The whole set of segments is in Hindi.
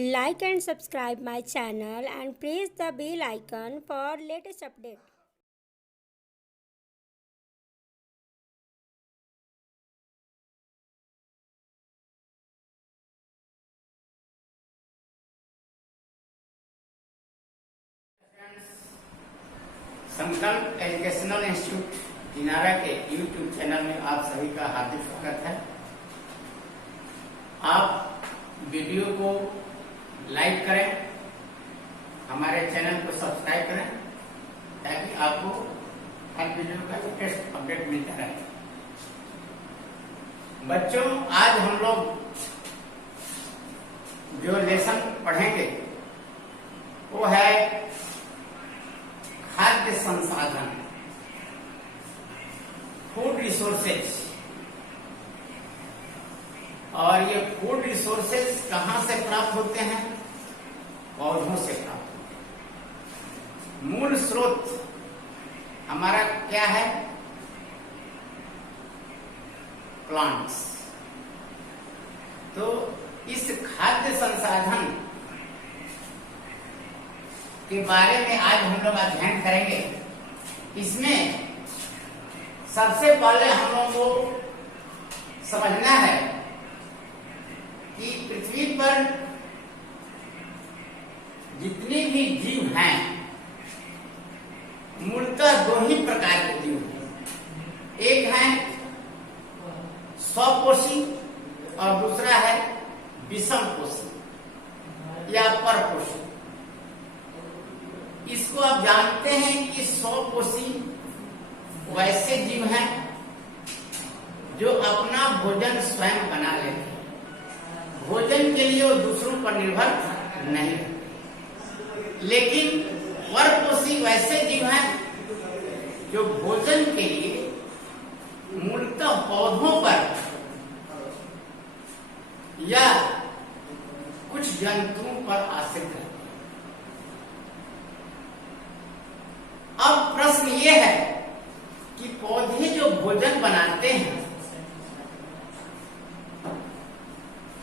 Like and subscribe my channel and press the bell icon for latest update. संकल्प एजुकेशनल इंस्टीट्यूट दिनारा के यूट्यूब चैनल में आप सभी का हार्दिक स्वागत है। आप वीडियो को लाइक करें, हमारे चैनल को सब्सक्राइब करें ताकि आपको हर वीडियो का लेटेस्ट अपडेट मिलता रहे। बच्चों, आज हम लोग जो लेसन पढ़ेंगे वो है खाद्य संसाधन, फूड रिसोर्सेज। और ये फूड रिसोर्सेज कहां से प्राप्त होते हैं? पौधों से प्राप्त होते हैं। मूल स्रोत हमारा क्या है? प्लांट्स। तो इस खाद्य संसाधन के बारे में आज हम लोग अध्ययन करेंगे। इसमें सबसे पहले हम लोग को समझना है कि पृथ्वी पर जितने भी जीव हैं मूलतः दो ही प्रकार के जीव हैं। एक है स्वपोषी और दूसरा है विषमपोषी या परपोषी। इसको आप जानते हैं कि स्वपोषी वैसे जीव हैं जो अपना भोजन स्वयं बना लेते हैं। भोजन के लिए वो दूसरों पर निर्भर नहीं रहते। लेकिन परपोषी वैसे जीव हैं जो भोजन के लिए मूलतः पौधों पर या कुछ जंतुओं पर आश्रित हैं। अब प्रश्न ये है कि पौधे जो भोजन बनाते हैं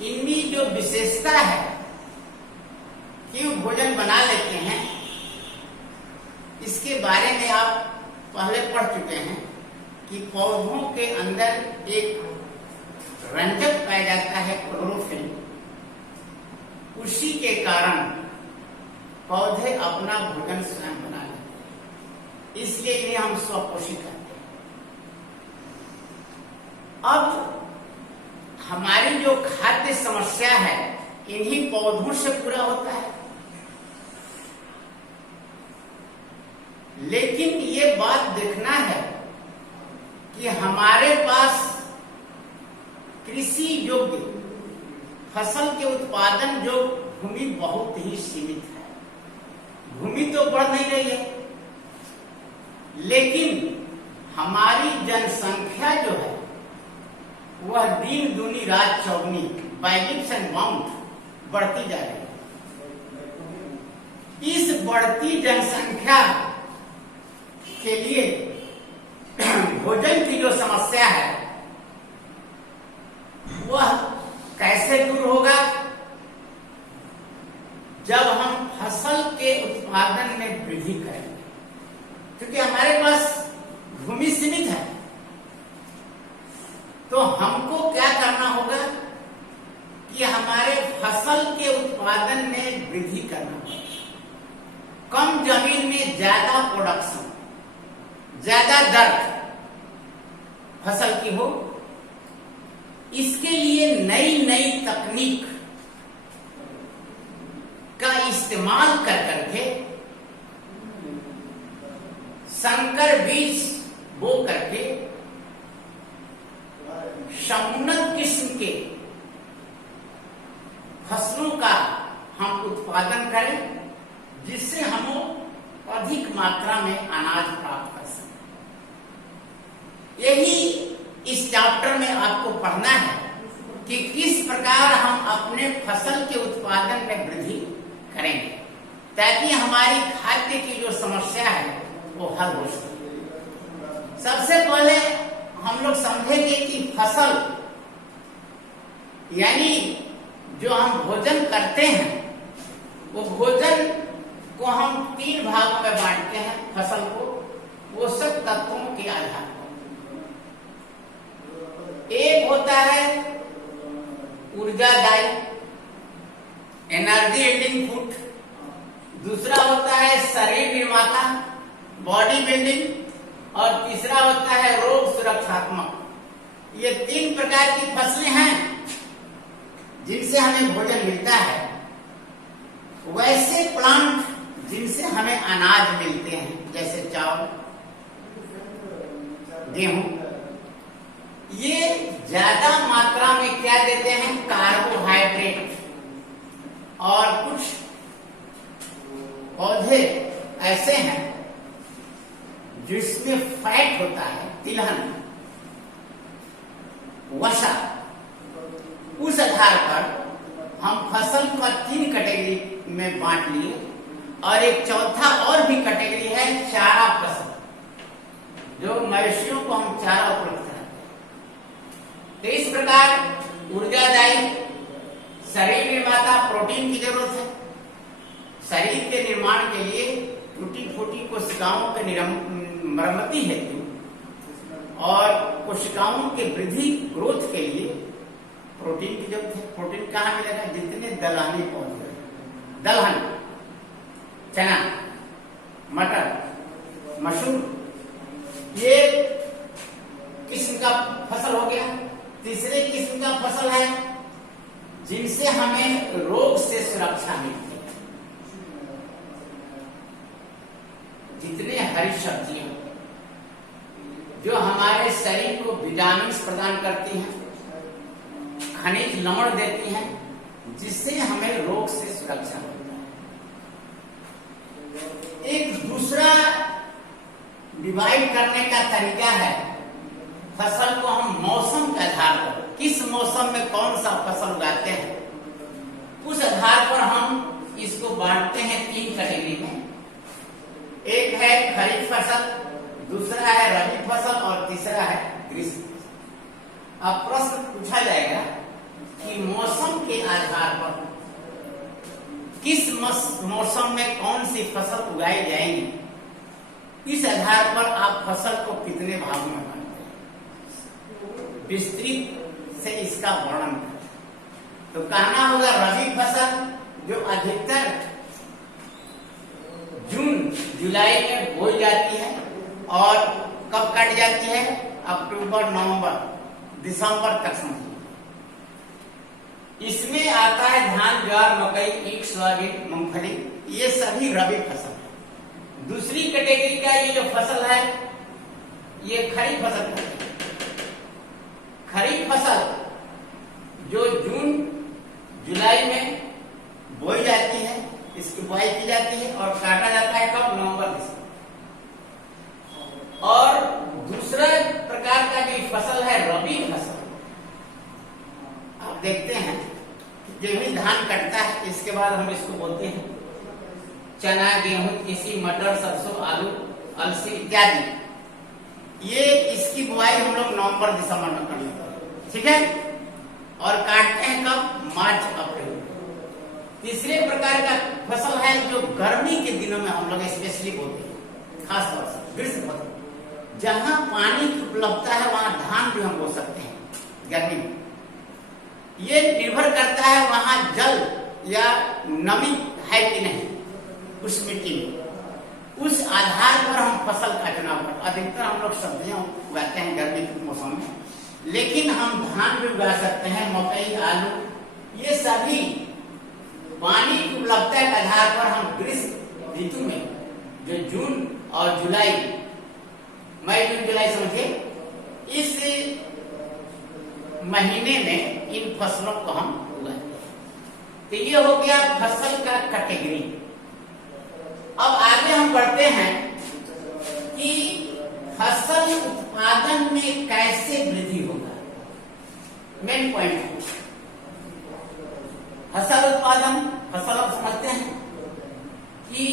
इनमें जो विशेषता है कि वो भोजन बना लेते हैं, इसके बारे में आप पहले पढ़ चुके हैं कि पौधों के अंदर एक रंजक पाया जाता है, क्लोरोफिल। उसी के कारण पौधे अपना भोजन स्वयं बना लेते हैं। इसलिए इन्हें हम स्वपोषी कहते हैं। अब हमारी जो खाद्य समस्या है इन्हीं पौधों से पूरा होता है। लेकिन ये बात देखना है कि हमारे पास कृषि योग्य फसल के उत्पादन जो भूमि बहुत ही सीमित है। भूमि तो बढ़ नहीं रही है, लेकिन हमारी जनसंख्या जो है वह दिन दूनी रात चौगुनी, बाय लीप्स एंड बाउंड बढ़ती जा रही है। इस बढ़ती जनसंख्या के लिए भोजन की जो समस्या है वह कैसे दूर होगा? जब हम फसल के उत्पादन में वृद्धि करेंगे। क्योंकि हमारे पास भूमि सीमित है, तो हमको क्या करना होगा कि हमारे फसल के उत्पादन में वृद्धि करना होगा। कम जमीन में ज्यादा प्रोडक्शन, ज्यादा दर फसल की हो। इसके लिए नई नई तकनीक का इस्तेमाल कर करके संकर बीज बो करके समुन्नत किस्म के फसलों का हम उत्पादन करें, जिससे हम अधिक मात्रा में अनाज प्राप्त कर सकें। यही इस चैप्टर में आपको पढ़ना है कि किस प्रकार हम अपने फसल के उत्पादन में वृद्धि करेंगे ताकि हमारी खाद्य की जो समस्या है वो हल हो सके। सबसे पहले हम लोग समझेंगे कि फसल यानी जो हम भोजन करते हैं वो भोजन को हम 3 भागों में बांटते हैं फसल को पोषक तत्वों के आधार पर। एक होता है ऊर्जादायी एनर्जी यील्डिंग फूड, दूसरा होता है शरीर निर्माता बॉडी बिल्डिंग और तीसरा होता है रोग सुरक्षात्मक। ये 3 प्रकार की फसलें हैं जिनसे हमें भोजन मिलता है। वैसे प्लांट जिनसे हमें अनाज मिलते हैं जैसे चावल गेहूं, ये ज्यादा मात्रा में क्या देते हैं कार्बोहाइड्रेट, और कुछ पौधे ऐसे हैं जिसमें फैट होता है, तिलहन, वसा। उस आधार पर हम फसल को 3 कैटेगरी में बांट लिए और एक चौथा और भी कैटेगरी है चारा फसल, जो मवेशियों को हम चारा उपलब्ध कराते हैं। तो इस प्रकार ऊर्जादायी शरीर निर्माता प्रोटीन की जरूरत है। शरीर के निर्माण के लिए टूटी फूटी कोशिकाओं के मरम्मति हेतु और कोशिकाओं के वृद्धि ग्रोथ के लिए प्रोटीन की जरूरत है। प्रोटीन कहाँ मिलेगा? जितने दलहनी पौधे, दलहन, चना, मटर, मसूर, ये किस्म का फसल हो गया। तीसरे किस्म का फसल है जिनसे हमें रोग से सुरक्षा मिलती है। जितने हरी सब्जियां जो हमारे शरीर को विटामिन प्रदान करती हैं, खनिज लवण देती हैं, जिससे हमें रोग से सुरक्षा मिलती है। एक दूसरा डिवाइड करने का तरीका है, फसल को हम मौसम के आधार पर, किस मौसम में कौन सा फसल उगाते हैं, उस आधार पर हम इसको बांटते हैं 3 कैटेगरी में। एक है खरीफ फसल, दूसरा है रबी फसल और तीसरा है ग्रीष्म फसल। अब प्रश्न पूछा जाएगा कि मौसम के आधार पर किस मौसम में कौन सी फसल उगाई जाएगी, इस आधार पर आप फसल को कितने भागों में बांटते हैं, विस्तृत से इसका वर्णन करें। तो कहना होगा रबी फसल जो अधिकतर जून जुलाई में बोई जाती है और कब कट जाती है? अक्टूबर नवंबर दिसंबर तक समझिए। इसमें आता है धान, ज्वार, मकई, ईख, सोयाबीन, मूंगफली, ये सभी रबी फसल है। दूसरी कैटेगरी का ये जो फसल है ये खरीफ फसल है। खरीफ फसल जो जून जुलाई में बोई जाती है, इसकी बुआई की जाती है और काटा जाता है कब? नवंबर दिसंबर। और दूसरा प्रकार का जो फसल है रबी फसल, आप देखते हैं जब भी धान कटता है इसके बाद हम इसको बोलते हैं चना, गेहूं, तीसी, मटर, सरसों, आलू, अलसी इत्यादि। ये इसकी बुआई हम लोग नवंबर दिसंबर में कर लेते हैं, ठीक है, और काटते हैं कब? मार्च अप्रैल। तीसरे प्रकार का फसल है जो गर्मी के दिनों में हम लोग स्पेशली बोलते हैं, खास तौर से ग्रीष्म फसल। जहां पानी की उपलब्धता है वहां धान भी हम बो सकते हैं गर्मी में। ये निर्भर करता है वहां जल या नमी है कि नहीं उस मिट्टी में, उस आधार पर हम फसल का चुनाव करते। अधिकतर हम लोग सब्जियां उगाते हैं गर्मी के मौसम में, लेकिन हम धान भी उगा सकते हैं, मकई, आलू, ये सभी पानी की उपलब्धता के आधार पर हम ग्रीष्म ऋतु में जो जून और जुलाई, मई जून जुलाई समझिए, इस महीने में इन फसलों को हम उगाते हैं। तो ये हो गया फसल का कैटेगरी। अब आगे हम बढ़ते हैं कि फसल उत्पादन में कैसे वृद्धि होगा। मेन पॉइंट है फसल उत्पादन। फसल आप समझते हैं कि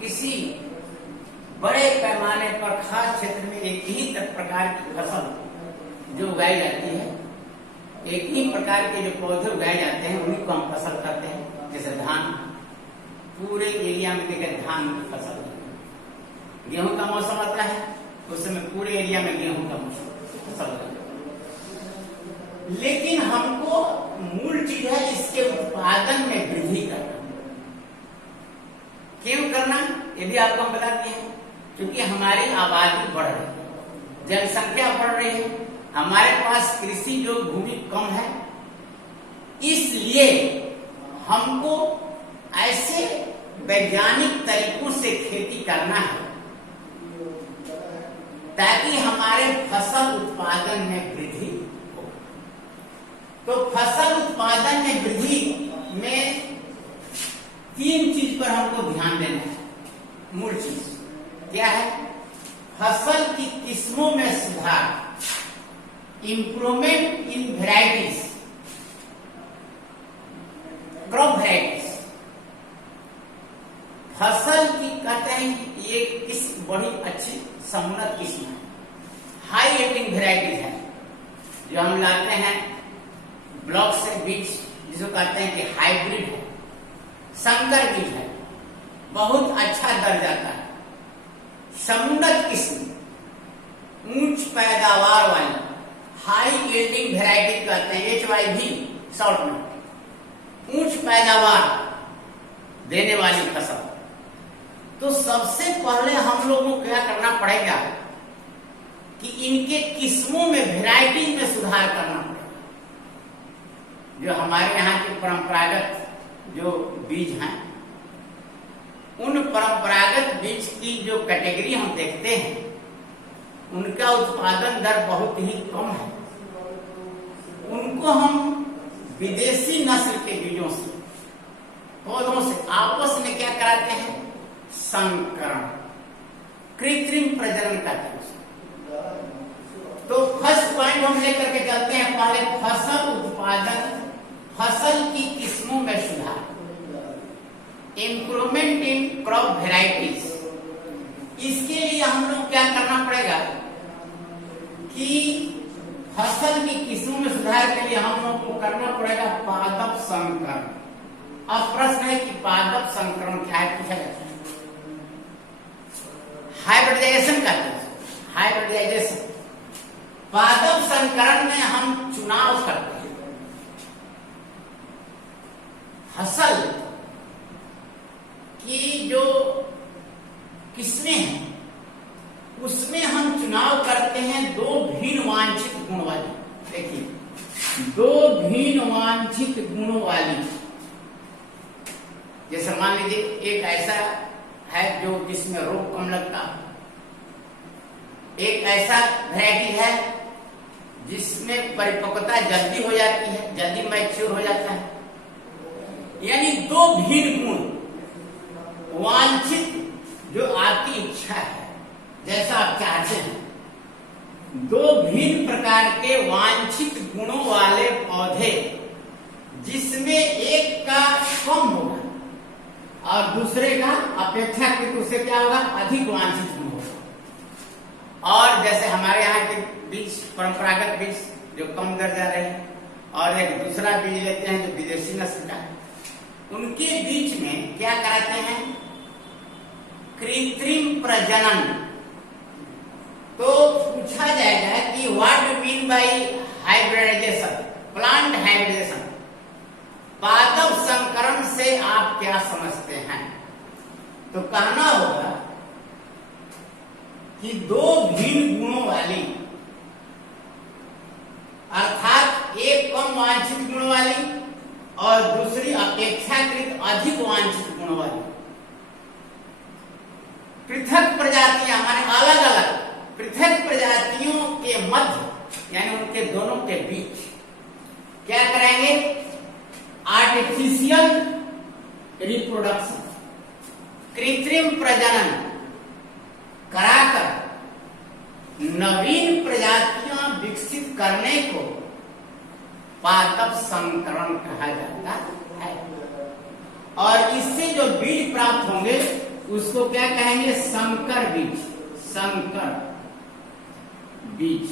किसी बड़े पैमाने पर खास क्षेत्र में एक ही प्रकार की फसल जो उगाई जाती है एक ही प्रकार के जो पौधे उगाए जाते हैं उन्हीं को हम फसल करते हैं। जैसे धान, पूरे एरिया में देखिए धान की फसल, गेहूं का मौसम आता है उस समय पूरे एरिया में गेहूं का मौसम फसल। लेकिन हमको मूल चीज है इसके उत्पादन में वृद्धि करना। क्यों करना, ये भी आपको हम बताते हैं। क्योंकि हमारी आबादी बढ़ रही है, जनसंख्या बढ़ रही है, हमारे पास कृषि जो भूमि कम है, इसलिए हमको ऐसे वैज्ञानिक तरीकों से खेती करना है ताकि हमारे फसल उत्पादन में वृद्धि हो। तो फसल उत्पादन में वृद्धि में 3 चीज पर हमको ध्यान देना है। मूल चीज क्या है? फसल की किस्मों में सुधार, improvement in varieties, crop varieties. फसल की कहते हैं कि ये किस्म बड़ी अच्छी समुन्नत किस्म है, हाई रेटिंग वेराइटीज है, जो हम लाते हैं ब्लॉक से बीज, जिसको कहते हैं कि हाइब्रिड है, संकर बीज है, बहुत अच्छा दर्जा का है, समुन्नत किस्म, उच्च पैदावार वाली, हाई यील्डिंग वेराइटी कहते हैं, HYV शॉर्ट में, उच्च पैदावार देने वाली फसल। तो सबसे पहले हम लोगों को क्या करना पड़ेगा कि इनके किस्मों में, वेराइटीज में सुधार करना पड़ेगा। जो हमारे यहाँ के परंपरागत जो बीज हैं, उन परंपरागत बीज की जो कैटेगरी हम देखते हैं, उनका उत्पादन दर बहुत ही कम है। उनको हम विदेशी नस्ल के बीजों से, पौधों से आपस में क्या कराते हैं? संकरण, कृत्रिम प्रजनन करते हैं। तो फर्स्ट पॉइंट हम लेकर के चलते हैं, पहले फसल उत्पादन, फसल की किस्मों में सुधार, इंप्रूवमेंट इन क्रॉप वेराइटीज। इसके लिए हम लोग क्या करना पड़ेगा कि फसल की किस्मों में सुधार के लिए हम लोग को करना पड़ेगा पादप संकरण। अब प्रश्न है कि पादप संकरण क्या है, पूछा जाता है। हाइब्रिडाइजेशन कहते हैं, हाइब्रिडाइजेशन। पादप संकरण में हम चुनाव करते हैं, फसल की जो किस्में हैं उसमें हम चुनाव करते हैं 2 भिन्न वांछित गुण वाली। देखिए, 2 भिन्न वांछित गुणों वाली। जैसे मान लीजिए एक ऐसा है जो जिसमें रोग कम लगता है, एक ऐसा वैरायटी है जिसमें परिपक्वता जल्दी हो जाती है, जल्दी मैच्योर हो जाता है। यानी 2 भिन्न गुण वांछित, जो आपकी इच्छा है, जैसा आप चाहते हैं, 2 भिन्न प्रकार के वांछित गुणों वाले पौधे, जिसमें एक का कम होगा और दूसरे का अपेक्षाकृत उससे क्या होगा? अधिक वांछित गुण होगा। और जैसे हमारे यहाँ के बीज, परंपरागत बीज जो कम दर्जा रहे, और एक दूसरा बीज लेते हैं जो विदेशी नस्ल का है, उनके बीच में क्या कराते हैं? कृत्रिम प्रजनन। तो पूछा जाएगा कि what do mean by hybridisation, plant hybridisation, पादप संकरण से आप क्या समझते हैं? तो कहना होगा कि 2 भिन्न गुणों वाली, अर्थात एक कम वांछित गुण वाली और दूसरी अपेक्षाकृत अधिक वांछित गुण वाली पृथक प्रजातियां, माने अलग अलग पृथक प्रजातियों के मध्य, यानी उनके दोनों के बीच क्या करेंगे? आर्टिफिशियल रिप्रोडक्शन, कृत्रिम प्रजनन कराकर नवीन प्रजातियां विकसित करने को पादप संकरण कहा जाता है। और इससे जो बीज प्राप्त होंगे उसको क्या कहेंगे? संकर बीज, संकर बीज।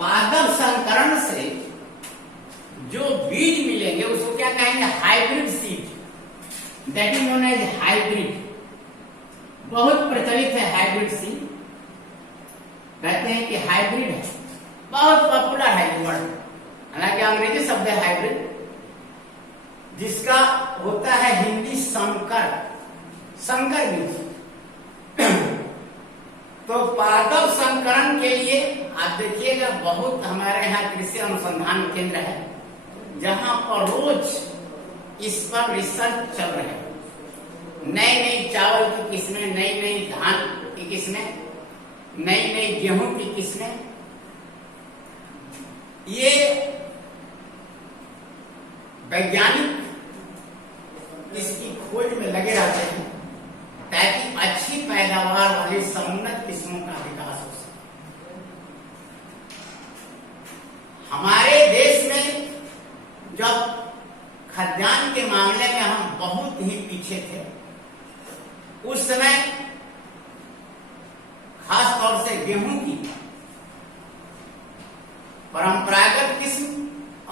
पादप संकरण से जो बीज मिलेंगे उसको क्या कहेंगे? Hybrid seed, that is known as hybrid. बहुत प्रचलित है हाइब्रिड सीड, कहते हैं कि हाइब्रिड है, बहुत पॉपुलर है ये वर्ड, हालांकि अंग्रेजी शब्द है हाइब्रिड, जिसका होता है हिंदी संकर, संकर बीज। तो पादप संकरण के लिए आप देखिएगा बहुत हमारे यहाँ कृषि अनुसंधान केंद्र है, जहां पर रोज इस पर रिसर्च चल रहे हैं। नई नई चावल की किस्में, नई नई धान की किस्में, नई नई गेहूं की किस्में, ये वैज्ञानिक इसकी खोज में लगे रहते हैं ताकि अच्छी पैदावार वाली समुन्नत किस्मों का विकास हो सके। हमारे देश में जब खाद्यान्न के मामले में हम बहुत ही पीछे थे, उस समय खास तौर से गेहूं की परंपरागत किस्म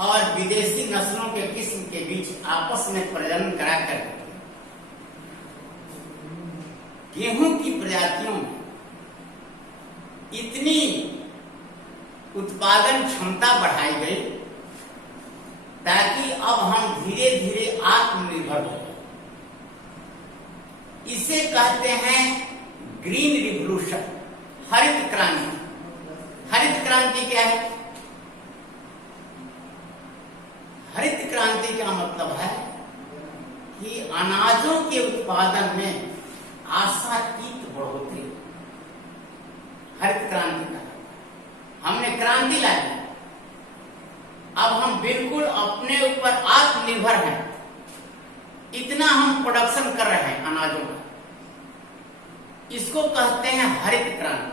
और विदेशी नस्लों के किस्म के बीच आपस में प्रजनन कराकर गेहूं की प्रजातियों में इतनी उत्पादन क्षमता बढ़ाई गई ताकि अब हम धीरे धीरे आत्मनिर्भर हो गए। इसे कहते हैं ग्रीन रिवॉल्यूशन, हरित क्रांति। हरित क्रांति क्या है? हरित क्रांति का मतलब है कि अनाजों के उत्पादन में आशातीत बढ़ोतरी। हरित क्रांति का हमने क्रांति लाई, अब हम बिल्कुल अपने ऊपर आत्मनिर्भर हैं, इतना हम प्रोडक्शन कर रहे हैं अनाजों का, इसको कहते हैं हरित क्रांति।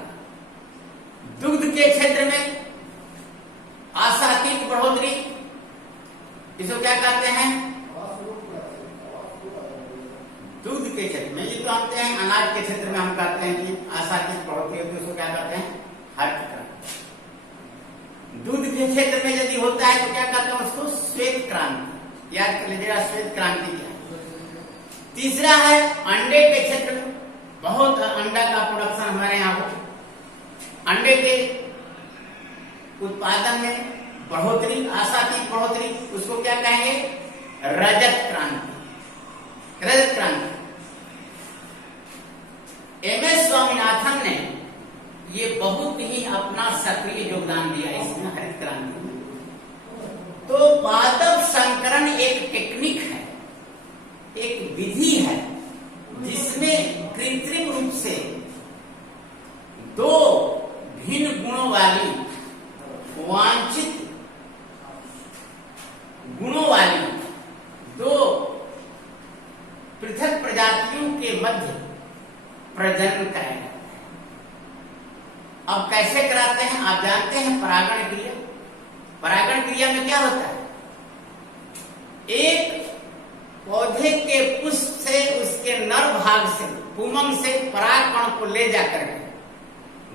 दुग्ध के क्षेत्र में आशातीत बढ़ोतरी, इसको क्या कहते हैं? दूध के क्षेत्र में, ये तो जानते हैं, अनाज के क्षेत्र में हम कहते हैं कि आशातीत बढ़ोतरी होती है, उसको क्या कहते हैं? हरित क्रांति। दूध के क्षेत्र में यदि होता है तो क्या कहते हैं उसको? श्वेत क्रांति। याद कर लीजिएगा श्वेत क्रांति क्या है। तीसरा है अंडे के क्षेत्र में, बहुत अंडा का प्रोडक्शन हमारे यहाँ हो, अंडे के उत्पादन में बढ़ोतरी, आशातीत बढ़ोतरी, उसको क्या कहेंगे? रजत क्रांति। रजत क्रांति। एमएस स्वामीनाथन ने ये बहुत ही अपना सक्रिय योगदान दिया इसमें, हरित क्रांति में। तो पादप संकरण एक टेक्निक है, एक विधि है, जिसमें कृत्रिम रूप से दो भिन्न गुणों वाली, वांछित गुणों वाली दो पृथक प्रजातियों के मध्य प्रजनन कराया। अब कैसे कराते हैं? आप जानते हैं परागण क्रिया। परागण क्रिया में क्या होता है? एक पौधे के पुष्प से, उसके नर भाग से, पुमम से परागकण को ले जाकर के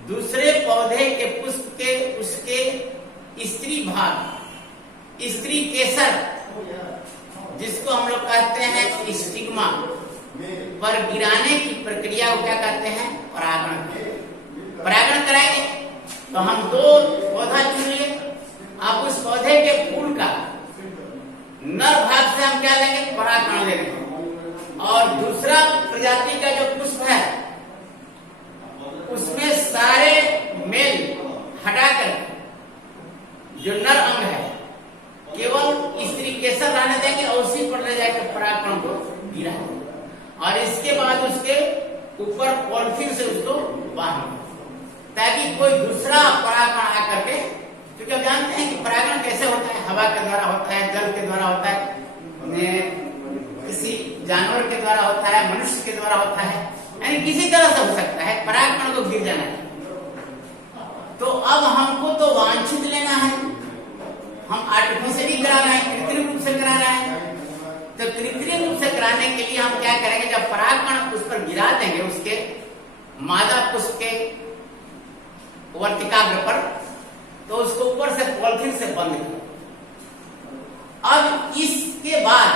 दूसरे पौधे के पुष्प के उसके स्त्री भाग, स्त्री केसर, जिसको हम लोग कहते हैं स्टिग्मा, पर गिराने की प्रक्रिया को क्या कहते हैं? परागण। परागण कराएंगे तो हम दो पौधा चुन लिए, अब उस पौधे के फूल का नर भाग से हम क्या लेंगे? परागकण लेंगे, और दूसरा प्रजाति का जो पुष्प है उसमें सारे मेल हटाकर जो नर अंग है केवल स्त्री केसर रहने देंगे और उसी पर ले जाकर परागकण को गिरा देंगे, और इसके बाद उसके ऊपर पॉलिथीन से उसको बांधेंगे ताकि कोई दूसरा परागकण आकर के, क्योंकि आप जानते हैं कि परागण कैसे होता है? हवा के द्वारा होता है, जल के द्वारा होता है, किसी जानवर के द्वारा होता है, मनुष्य के द्वारा होता है, यानी किसी तरह से हो सकता है परागकण को गिर जाना है। तो अब हमको तो वांछित लेना है, हम आर्टिफिशियली करा रहे हैं, कृत्रिम रूप से करा रहे हैं। तो कृत्रिम रूप से कराने के लिए हम क्या करेंगे? जब परागकण उस पर गिरा देंगे, उसके मादा पुष्प के वर्तिकाग्र पर, तो उसको ऊपर से पॉलिथीन से बंद करो। अब इसके बाद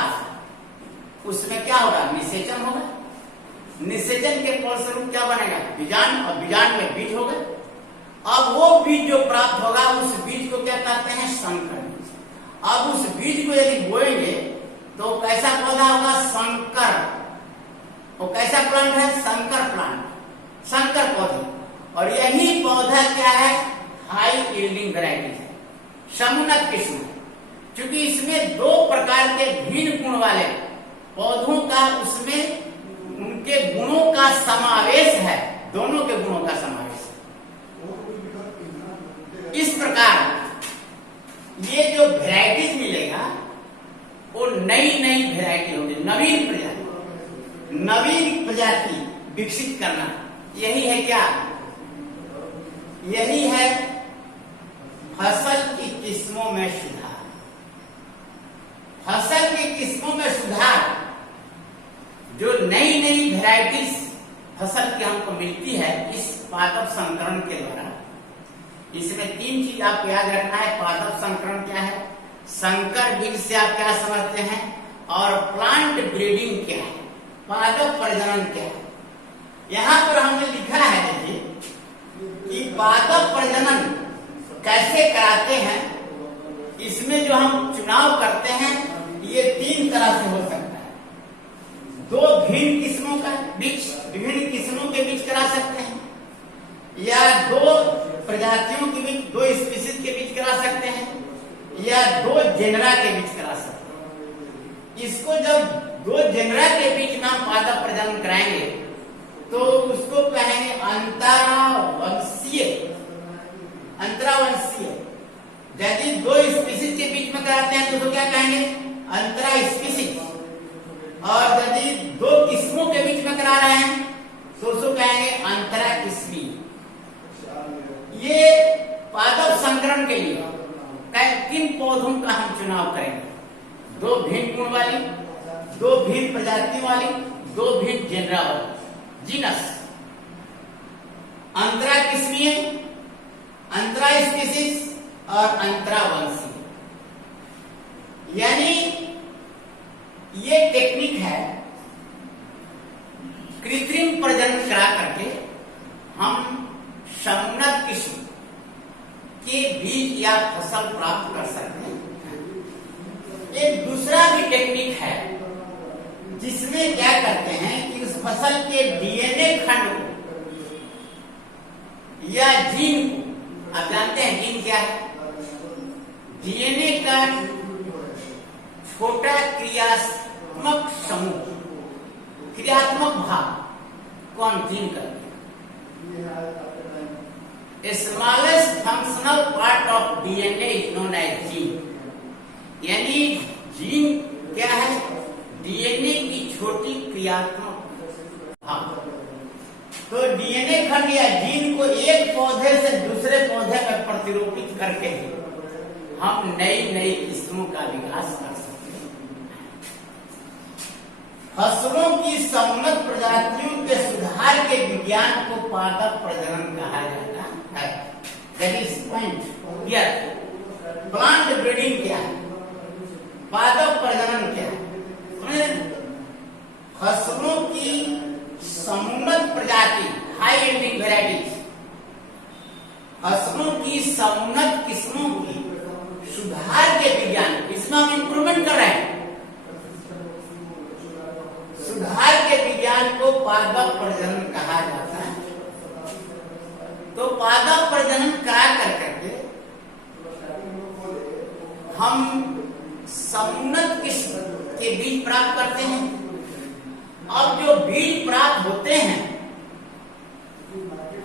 उसमें क्या होगा, निषेचन होगा। निषेचन के फलस्वरूप क्या बनेगा, बीजांड, और बीजांड में बीज होगा। अब वो बीज जो प्राप्त होगा उस बीज को क्या कहते हैं, संकर बीज। अब उस बीज को यदि बोएंगे तो कैसा पौधा होगा, संकर। वो कैसा प्लांट है, संकर प्लांट, संकर पौधे। और यही पौधा क्या है, हाई यील्डिंग वैरायटी है, समुन्नत किस्म है। क्योंकि इसमें दो प्रकार के भिन्न गुण वाले पौधों का, उसमें उनके गुणों का समावेश है, दोनों के गुणों का समावेश है। इस प्रकार ये जो वैरायटीज मिलेगा वो नई नई वैरायटी होगी, नवीन प्रजाति, नवीन प्रजाति विकसित करना। यही है क्या, यही है फसल की किस्मों में सुधार। फसल की किस्मों में सुधार, जो नई नई वैरायटीज फसल की हमको मिलती है इस पादप संकरण के द्वारा। इसमें तीन चीज आपको याद रखना है। पादप संकरण क्या है, संकर बीज से आप क्या समझते हैं, और प्लांट ब्रीडिंग क्या है, पादप प्रजनन क्या है। यहां पर हमने लिखा है, देखिए कि पादप प्रजनन कैसे कराते हैं। इसमें जो हम चुनाव करते हैं ये तीन तरह से हो सकता है। दो भिन्न किस्मों का बीज, विभिन्न किस्मों के बीच करा सकते हैं, या दो प्रजातियों के बीच, दो स्पीशीज के बीच करा सकते हैं, या दो जेनरा के बीच करा सकते हैं। इसको जब दो जेनरा के बीच में हम पादप प्रजनन कराएंगे तो उसको कहेंगे अंतरावंशीय। अंतरावंशीय यदि दो स्पीशीज के बीच में कराते हैं तो उसको क्या कहेंगे, अंतरा स्पीशीज। और यदि दो किस्मों के बीच में करा रहे हैं तो उसको कहेंगे अंतरा किस्मी। ये पादप संकरण के लिए किन पौधों का हम चुनाव करेंगे, दो भिन्न गुण वाली, दो भिन्न प्रजातियों वाली, दो भिन्न जेनरा वाली, जीनस। अंतरा किस्मीय, अंतरा स्पीशीज और अंतरावंशी। यानी ये टेक्निक है, कृत्रिम प्रजनन करा करके हम समुन्नत किस्म के बीज या फसल प्राप्त कर सकते हैं। एक दूसरा भी टेक्निक है जिसमें क्या करते हैं कि उस फसल के डीएनए खंड को या जीन को, आप जानते हैं जीन क्या है, डीएनए का छोटा क्रियात्मक समूह, क्रियात्मक भाग कौन, जीन का smallest functional part of DNA is known as gene. यानी जीन क्या है, डीएनए की छोटी क्रियात्मक भाग। तो डीएनए खंड या जीन को एक पौधे से दूसरे पौधे में प्रतिरूपित करके हम नई नई किस्मों का विकास कर सकते हैं। फसलों की समुन्नत प्रजातियों के सुधार के विज्ञान को पादप प्रजनन कहा जाता है। That is point here. Plant breeding क्या है, पादप प्रजनन क्या है। फसलों की समुन्नत प्रजाति, हाई यील्डिंग वैरायटीज, फसलों की समुन्नत किस्मों की सुधार के विज्ञान, इसमें हम इंप्रूवमेंट कर रहे हैं। सुधार के विज्ञान को पादप प्रजनन कहा जाता है। तो पादप प्रजनन करा कर करके हम समुन्नत किस्म के बीज प्राप्त करते हैं। अब जो बीज प्राप्त होते हैं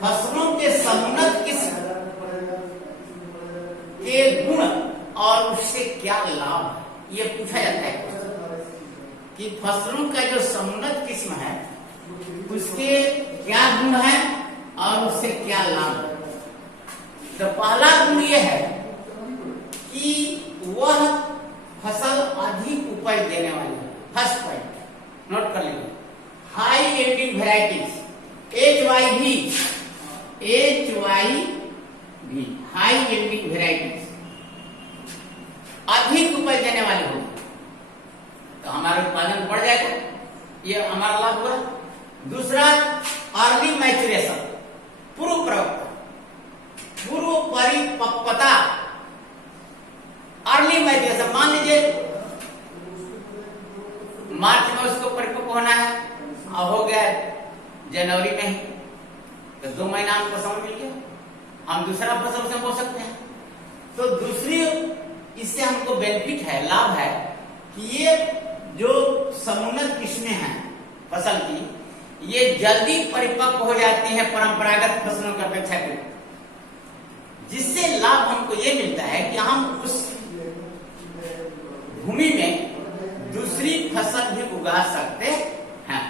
फसलों के समुन्नत किस्म के गुण और उससे क्या लाभ है, ये पूछा जाता है कि फसलों का जो समुन्नत किस्म है उसके क्या गुण है और उससे क्या लाभ है। तो पहला गुण यह है कि वह फसल अधिक उपज देने वाली है। फर्स्ट पॉइंट नोट कर लीजिए, high yielding varieties HYV high yielding variety अधिक उपज देने वाली होगी तो हमारा उत्पादन बढ़ जाएगा, ये हमारा लाभ हुआ। दूसरा अर्ली मैचुरेशन, पूर्व परिपक्वता, अर्ली मैचुरेशन। मान लीजिए मार्च में उसको परिपक्व होना है, अब हो गया जनवरी में ही, तो 2 महीना हमको समय मिल गया, हम दूसरा फसल से बो सकते हैं। तो दूसरी इससे हमको बेनिफिट है, लाभ है कि ये जो समुन्नत किस्में हैं फसल की, ये जल्दी परिपक्व हो जाती हैं परंपरागत फसलों की अपेक्षा के, जिससे लाभ हमको ये मिलता है कि हम उस भूमि में दूसरी फसल भी उगा सकते हैं।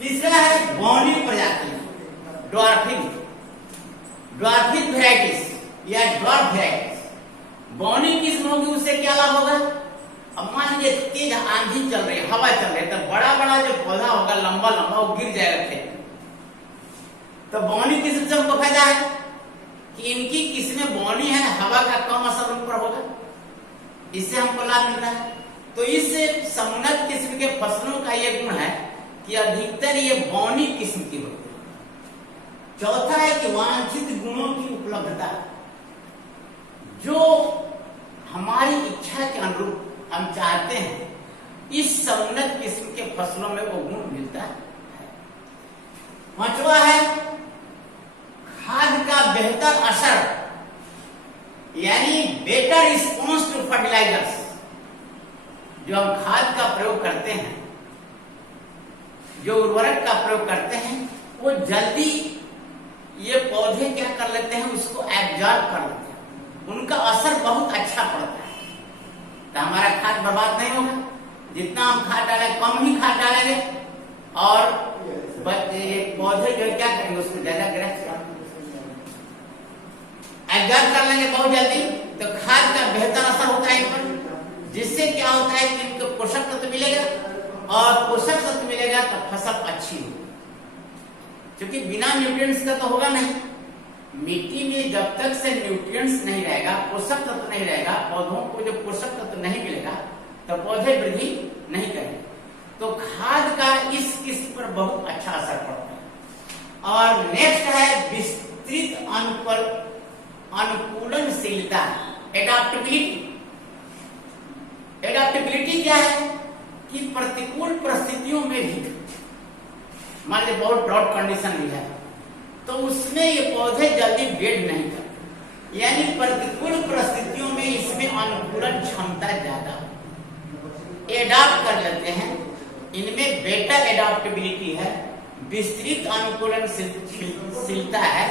तीसरा है बौनी प्रजाति, ड्वार्फिन वेराइटीज या ड्वार्फ वेराइटीज। बौनी किस्म होगी, उससे क्या लाभ होगा? अब मान लीजिए तेज आंधी चल रही है, हवा चल रही है, तो बड़ा बड़ा जो पौधा होगा लंबा लंबा वो गिर जाएगा खेत में। तो बौनी किस्म से हमको फायदा है कि इनकी किस्में बौनी है, हवा का कम असर उन पर होगा, इससे हमको लाभ मिल रहा है। तो इस समुन्नत किस्म के फसलों का ये गुण है कि अधिकतर ये बौनी किस्म की होती है। चौथा है कि वांछित गुणों की उपलब्धता, जो हमारी इच्छा के अनुरूप हम चाहते हैं, इस समुन्नत किस्म के फसलों में वो गुण मिलता है। पांचवा है खाद का बेहतर असर, यानी बेटर रिस्पॉन्स टू फर्टिलाइजर्स। जो हम खाद का प्रयोग करते हैं, जो उर्वरक का प्रयोग करते हैं, वो जल्दी ये पौधे क्या कर लेते हैं, उसको एब्जॉर्ब कर लेते हैं, उनका असर बहुत अच्छा पड़ता है। तो हमारा खाद बर्बाद नहीं होगा, जितना हम खाद डालेंगे कम ही खाद डालेंगे, और पौधे जो क्या करेंगे उसको ज्यादा ग्रहण एब्जॉर्ब कर लेंगे बहुत जल्दी। तो खाद का बेहतर असर होता है इन पर, जिससे क्या होता है कि इनको पोषक तत्व मिलेगा, और पोषक तत्व मिलेगा तो फसल अच्छी होगी। क्योंकि बिना न्यूट्रिएंट्स का तो होगा नहीं, मिट्टी में जब तक से न्यूट्रिएंट्स नहीं रहेगा, पोषक तत्व नहीं रहेगा, पौधों को जो पोषक तत्व नहीं मिलेगा तो पौधे वृद्धि नहीं करेंगे। तो खाद का इस किस्म पर बहुत अच्छा असर पड़ता है। और नेक्स्ट है विस्तृत अनुकूलनशीलता, एडाप्टेबिलिटी। एडाप्टेबिलिटी क्या है कि प्रतिकूल परिस्थितियों में भी, मान लीजिए बहुत ड्राउट कंडीशन भी है, तो उसमें ये पौधे जल्दी बेड नहीं करते, यानी प्रतिकूल परिस्थितियों में इसमें अनुकूलन क्षमता ज्यादा, एडाप्ट कर लेते हैं, इनमें बेटर एडाप्टेबिलिटी है, विस्तृत अनुकूलनशीलता है,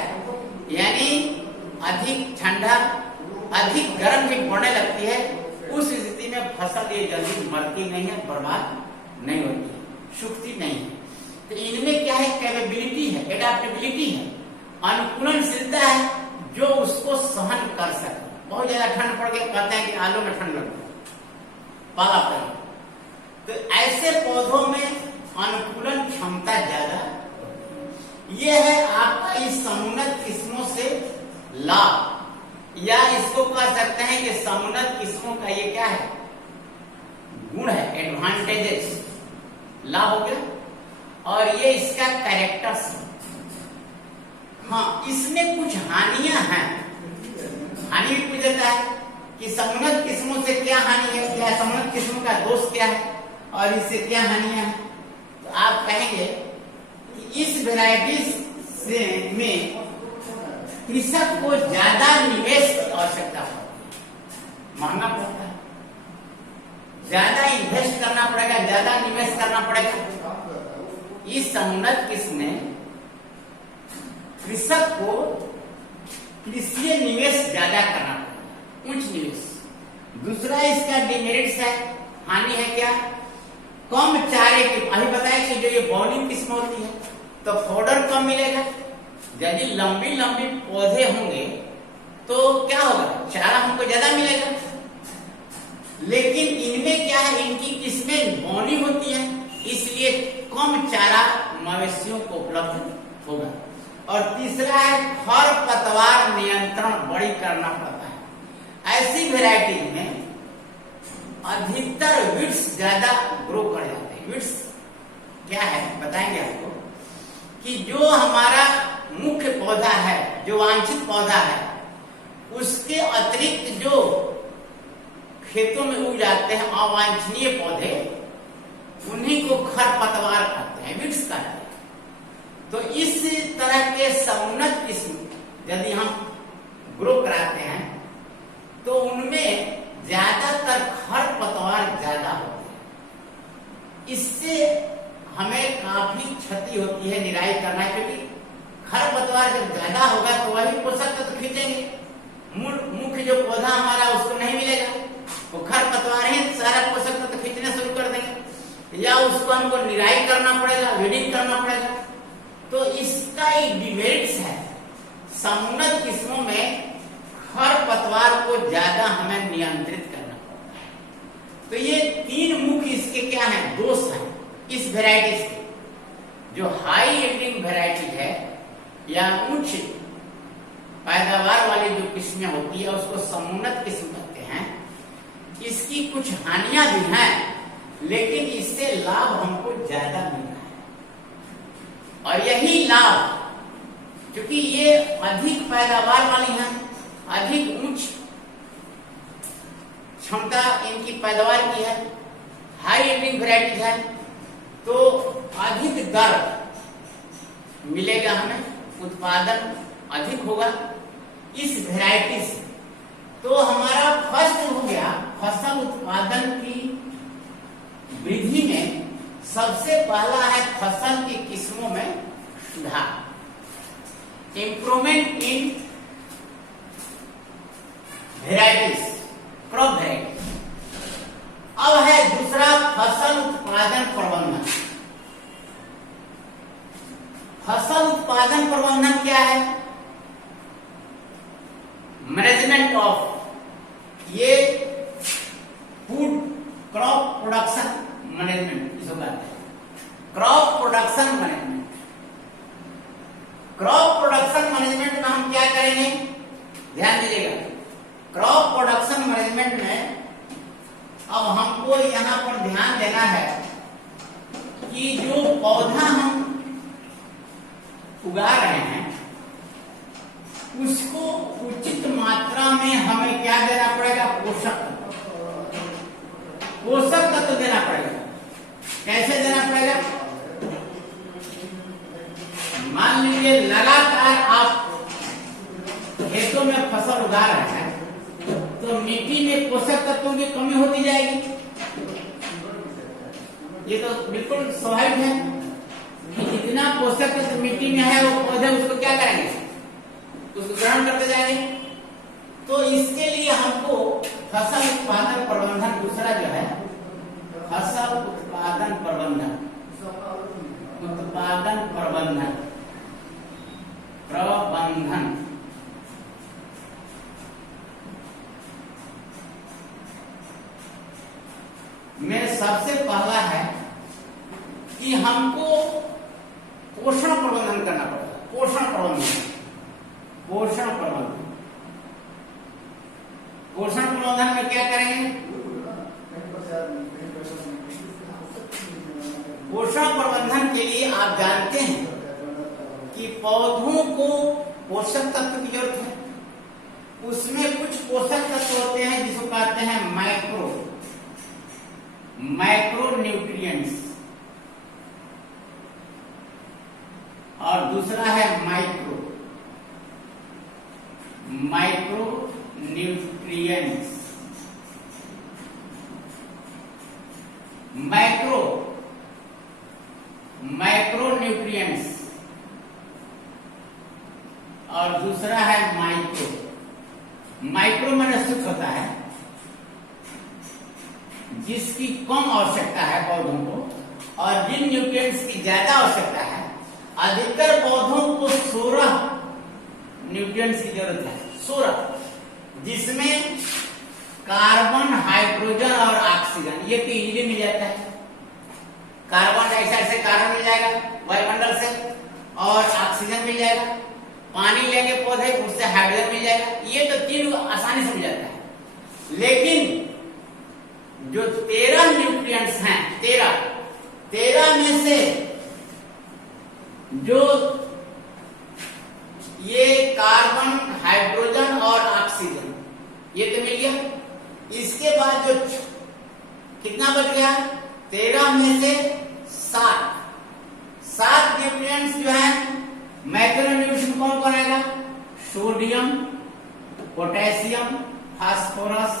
यानी अधिक ठंडा अधिक गर्म भी पड़ने लगती है, उस स्थिति में फसल ये जल्दी मरती नहीं है, बर्बाद नहीं होती है, सूखती नहीं है। तो इनमें क्या है, कैपेबिलिटी है, एडाप्टेबिलिटी है, अनुकूलनशीलता है, जो उसको सहन कर सके। बहुत ज्यादा ठंड पड़ गया, कहते हैं कि आलू में ठंड लग गई, पाला पड़ेगा, तो ऐसे पौधों में अनुकूलन क्षमता ज्यादा। यह है आपका इस समुन्नत किस्मों से लाभ, या इसको कह सकते हैं कि समुन्नत किस्मों का ये क्या है, गुण है, एडवांटेजेस, लाभ हो गया। और ये इसका कैरेक्टर्स। हाँ, इसमें कुछ हानियां हैं, हानि भी पूछ देता है कि समुन्नत किस्मों से क्या हानि है, क्या समुन्नत किस्मों का दोष क्या है और इससे क्या हानियां हैं। तो आप कहेंगे कि इस वेराइटीज से में कृषक को ज्यादा निवेश की आवश्यकता पड़ती है, महंगा पड़ता है, ज्यादा इन्वेस्ट करना पड़ेगा, ज्यादा निवेश करना पड़ेगा। इस समुन्नत किस्म में कृषक को कृषि निवेश ज्यादा करना पड़ेगा, उच्च निवेश। दूसरा इसका डिमेरिट्स है, हानि है क्या, कम चारे की, अभी बताया कि जो ये बौनी किस्म होती है तो फोडर कम मिलेगा। यदि लंबी लंबी पौधे होंगे तो क्या होगा, चारा हमको ज्यादा मिलेगा। लेकिन इनमें क्या है, इनकी किस्में बौनी होती है, इसलिए कम चारा मवेशियों को उपलब्ध होगा। और तीसरा है खरपतवार नियंत्रण बड़ी करना पड़ता है। ऐसी वेराइटी में अधिकतर विड्स ज्यादा ग्रो कर जाते हैं। विड्स क्या है बताएंगे आपको कि जो हमारा मुख्य पौधा है, जो वांछित पौधा है, उसके अतिरिक्त जो खेतों में उग जाते हैं अवांछनीय पौधे, उन्हीं को खरपतवार कहते हैं, विड्स कहते हैं। तो इस तरह के समुन्नत किस्म यदि हम ग्रो कराते हैं तो उनमें ज्यादातर खरपतवार ज्यादा होते हैं। इससे हमें काफी क्षति होती है निराई करना, क्योंकि खरपतवार जब ज्यादा होगा तो वही पोषक तत्व खींचेंगे, मुख्य जो पौधा हमारा उसको नहीं मिलेगा, वो खरपतवार ही सारा पोषक तत्व खींचना शुरू कर देंगे, या उसको हमको निराई करना पड़ेगा, वीडिंग करना पड़ेगा। तो इसका एक डिमेरिट्स है, समुन्नत किस्मों में खरपतवार को ज्यादा हमें नियंत्रित करना पड़ता है। तो ये तीन मुख्य इसके क्या हैं, दोष हैं इस वेराइटीज के। जो हाई यील्डिंग वेराइटी है या उच्च पैदावार वाली जो किस्में होती है उसको समुन्नत किस्म कहते हैं। इसकी कुछ हानियां भी हैं, लेकिन इससे लाभ हमको ज्यादा मिल रहा है। और यही लाभ, क्योंकि ये अधिक पैदावार वाली हैं, अधिक उच्च क्षमता इनकी पैदावार की है, हाई यील्डिंग वेराइटीज है, तो अधिक दर मिलेगा हमें, उत्पादन अधिक होगा इस वेराइटी से। तो हमारा फर्स्ट हो गया फसल उत्पादन की वृद्धि में सबसे पहला है फसल की किस्मों में सुधार, improvement in varieties, crop varieties. अब है दूसरा फसल उत्पादन प्रबंधन। फसल उत्पादन प्रबंधन क्या है, मैनेजमेंट ऑफ ये फूड क्रॉप प्रोडक्शन मैनेजमेंट इसको कहते हैं, crop production management. Crop production management में हम क्या करेंगे, ध्यान दीजिएगा। क्रॉप प्रोडक्शन मैनेजमेंट में अब हमको यहाँ पर ध्यान देना है कि जो पौधा हम उगा रहे हैं उसको उचित मात्रा में हमें क्या देना पड़ेगा, पोषक तत्व देना पड़ेगा। कैसे देना पड़ेगा, मान लीजिए लगातार आप खेतों में फसल उगा रहे हैं तो मिट्टी में पोषक तत्वों की कमी होती जाएगी। ये तो बिल्कुल स्वाभाविक है कि जितना पोषक तत्व मिट्टी में है वो पौधे उसको क्या करेंगे, उसको ग्रहण करते जाएंगे। तो इसके लिए हमको फसल उत्पादन प्रबंधन, दूसरा जो है फसल उत्पादन प्रबंधन, में सबसे पहला है कि हमको पोषण प्रबंधन करना पड़ेगा। पोषण प्रबंधन में क्या करेंगे, पोषण प्रबंधन के लिए आप जानते हैं कि पौधों को पोषक तत्व की जरूरत है। उसमें कुछ पोषक तत्व होते हैं जिसको कहते हैं माइक्रो न्यूट्रिएंट्स, और दूसरा है माइक्रो न्यूट्रिएंट्स। माइक्रो न्यूट्रिएंट्स और दूसरा है माइक्रो माने सूक्ष्म होता है, जिसकी कम आवश्यकता है पौधों को, और जिन न्यूट्रिएंट्स की ज्यादा आवश्यकता है। अधिकतर पौधों को 16 न्यूट्रिएंट्स की जरूरत है, 16, जिसमें कार्बन, हाइड्रोजन और ऑक्सीजन ये तो इजीली मिल जाता है। कार्बन डाइऑक्साइड से कार्बन मिल जाएगा वायुमंडल से, और ऑक्सीजन मिल जाएगा। पानी लेंगे पौधे उससे हाइड्रोजन मिल जाएगा। ये तो तीन आसानी से मिल जाता है। लेकिन जो 13 न्यूट्रिएंट्स हैं, 13 में से जो ये कार्बन, हाइड्रोजन और ऑक्सीजन, ये तो मिल गया। इसके बाद जो कितना बच गया, 13 में से 7 न्यूट्रिएंट्स जो है मैक्रोन्यूट्रिएंट्स कौन कौन आएगा, sodium, potassium, phosphorus,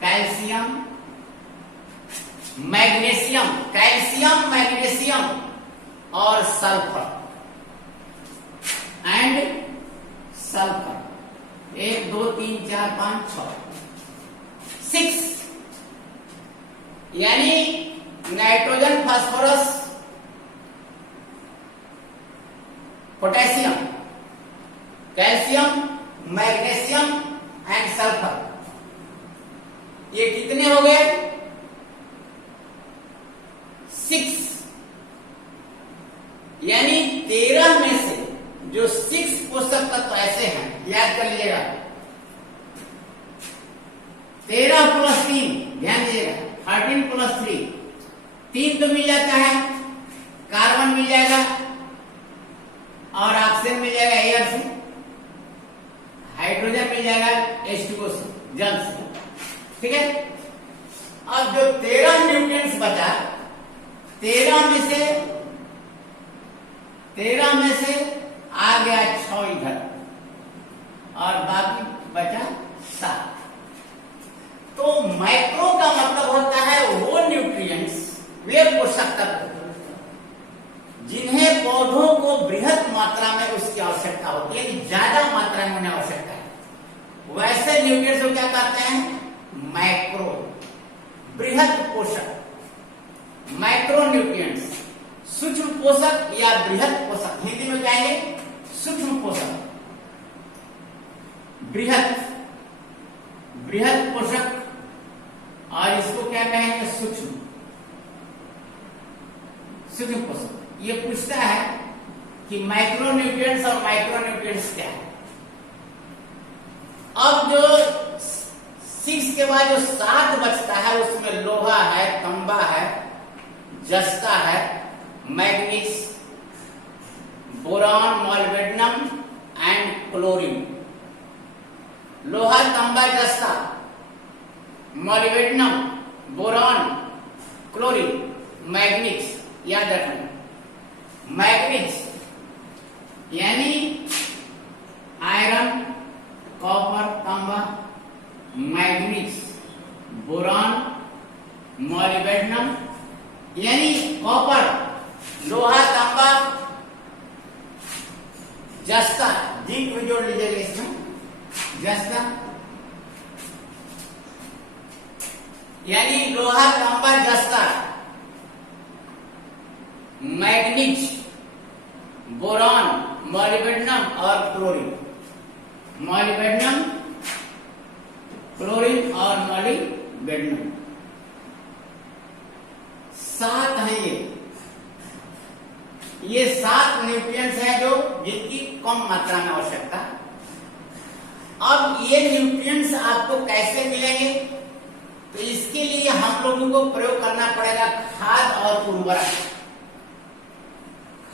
calcium, magnesium, calcium, magnesium और सल्फर एंड सल्फर। 1 2 3 4 5 6 यानी nitrogen, phosphorus, potassium, calcium, magnesium and sulphur. ये कितने हो गए, 6। यानी 13 में से जो 6 पोषक तत्व ऐसे हैं, याद कर लीजिएगा, 13 + 3, ध्यान दीजिएगा, 13 + 3, 3 तो मिल जाता है, कार्बन मिल जाएगा और ऑक्सीजन मिल जाएगा एयर से, हाइड्रोजन मिल जाएगा H2O से, जल से, ठीक है। अब जो 13 न्यूट्रिएंट्स बचा, 13 में से आ गया 6 इधर और बाकी बचा 7। तो माइक्रो का मतलब होता है वो न्यूट्रिएंट्स, वे पोषक तत्व जिन्हें पौधों को बृहत मात्रा में उसकी आवश्यकता होती है, ज्यादा मात्रा में उन्हें आवश्यकता है, वैसे न्यूट्रिएंट्स को क्या कहते हैं, मैक्रो, बृहत पोषक, मैक्रो न्यूट्रिएंट्स, सूक्ष्म पोषक या बृहत पोषक, हिंदी में कहेंगे सूक्ष्म पोषक, बृहत पोषक, और इसको क्या कहेंगे, सूक्ष्म पोषक। ये पूछता है कि माइक्रो न्यूट्रिएंट्स और माइक्रो न्यूट्रिएंट्स क्या है। अब जो 6 के बाद जो 7 बचता है उसमें लोहा है, तांबा है, जस्ता है, manganese, boron, molybdenum and chlorine. लोहा, तांबा, जस्ता, मॉलिब्डेनम, बोरान, क्लोरीन, मैग्नीज, याद रखना। मैग्नीज यानी आयरन, कॉपर, तांबा, मैग्नीज, बोरान, मॉलिब्डेनम यानी कॉपर, लोहा, तांबा, जस्ता, जिंक भी जोड़ लीजिएगा इसमें, जस्ता यानी लोहा, तांबा, जस्ता, मैग्नीज, बोरान, मॉलिब्डेनम और क्लोरीन, मॉलिब्डेनम, क्लोरीन और मॉलिब्डेनम, 7 है ये 7 न्यूट्रिएंट्स हैं जो जिनकी कम मात्रा में आवश्यकता। अब ये न्यूट्रिएंट्स आपको कैसे मिलेंगे, तो इसके लिए हम लोगों को प्रयोग करना पड़ेगा खाद और उर्वरक,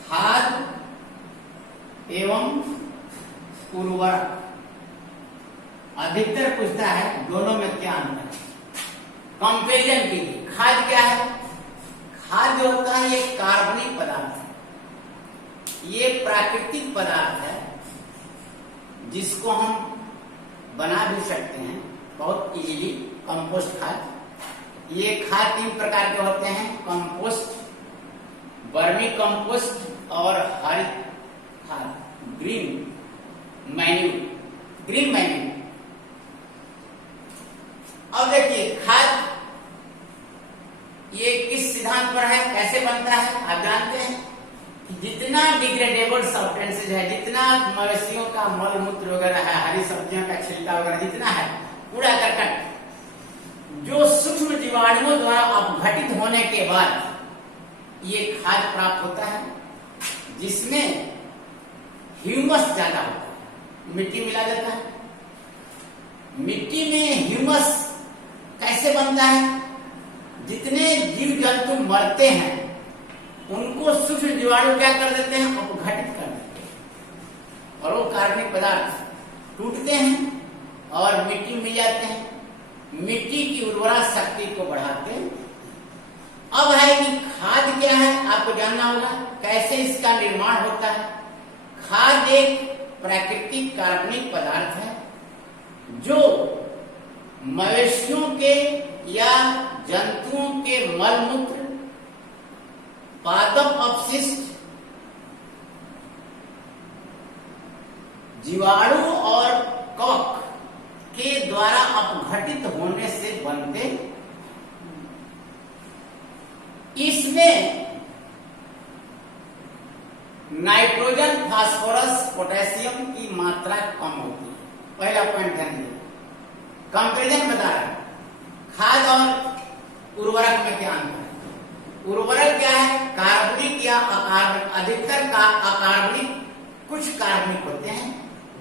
खाद एवं उर्वरक। अधिकतर पूछता है दोनों में क्या अंतर है, कंपेरिजन के लिए। खाद क्या है, खाद जो होता है ये कार्बनिक पदार्थ है, ये प्राकृतिक पदार्थ है जिसको हम बना भी सकते हैं बहुत इजीली, कंपोस्ट खाद। ये खाद 3 प्रकार के होते हैं, कंपोस्ट, वर्मी कंपोस्ट और हरित खाद, ग्रीन मैन्यूर। अब देखिए खाद ये किस सिद्धांत पर है, कैसे बनता है, आप जानते हैं कि जितना डिग्रेडेबल सब्सटेंसेज है, जितना मवेशियों का मल मूत्र वगैरह है, हरी सब्जियों का छिलका वगैरह जितना है, कूड़ा करकट, जो सूक्ष्म जीवाणुओं द्वारा अपघटित होने के बाद ये खाद प्राप्त होता है, जिसमें ह्यूमस ज्यादा होता है, मिट्टी मिला जाता है। मिट्टी में ह्यूमस कैसे बनता है, जितने जीव जंतु मरते हैं उनको सूक्ष्म जीवाणु क्या कर देते हैं, अपघटित कर देते हैं और वो कार्बनिक पदार्थ टूटते हैं और मिट्टी में जाते हैं, मिट्टी की उर्वरा शक्ति को बढ़ाते हैं। अब है कि खाद क्या है, आपको जानना होगा कैसे इसका निर्माण होता है। खाद एक प्राकृतिक कार्बनिक पदार्थ है जो मवेशियों के या जंतुओं के मलमूत्र, पादप अपशिष्ट, जीवाणु और कवक के द्वारा अपघटित होने से बनते। इसमें नाइट्रोजन, फास्फोरस, पोटेशियम की मात्रा कम होती है। पहला पॉइंट ध्यान दीजिए, कंपेरिजन बता रहा है खाद और उर्वरक में क्या अंतर है। उर्वरक क्या है, कार्बनिक या अकार्बनिक, अधिकतर का अकार्बनिक, कुछ कार्बनिक होते हैं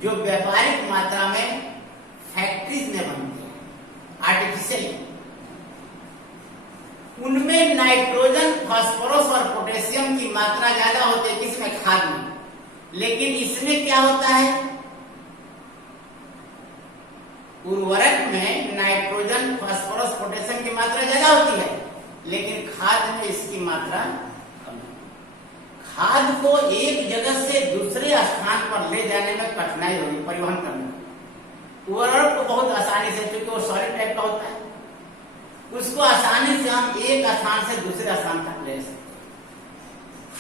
जो व्यापारिक मात्रा में फैक्ट्रीज में बनते हैं आर्टिफिशियली। उनमें नाइट्रोजन, फास्फोरस और पोटेशियम की मात्रा ज्यादा होती है, किसमें, खाद में। लेकिन इसमें क्या होता है, उर्वरक में नाइट्रोजन, फास्फोरस, पोटेशियम की मात्रा ज्यादा होती है, लेकिन खाद में इसकी मात्रा कम है। खाद को एक जगह से दूसरे स्थान पर ले जाने में कठिनाई होगी, परिवहन करने में। उर्वरक को बहुत आसानी से, क्योंकि वो सॉलिड टाइप का होता है, उसको आसानी से हम एक स्थान से दूसरे स्थान तक ले सकते हैं।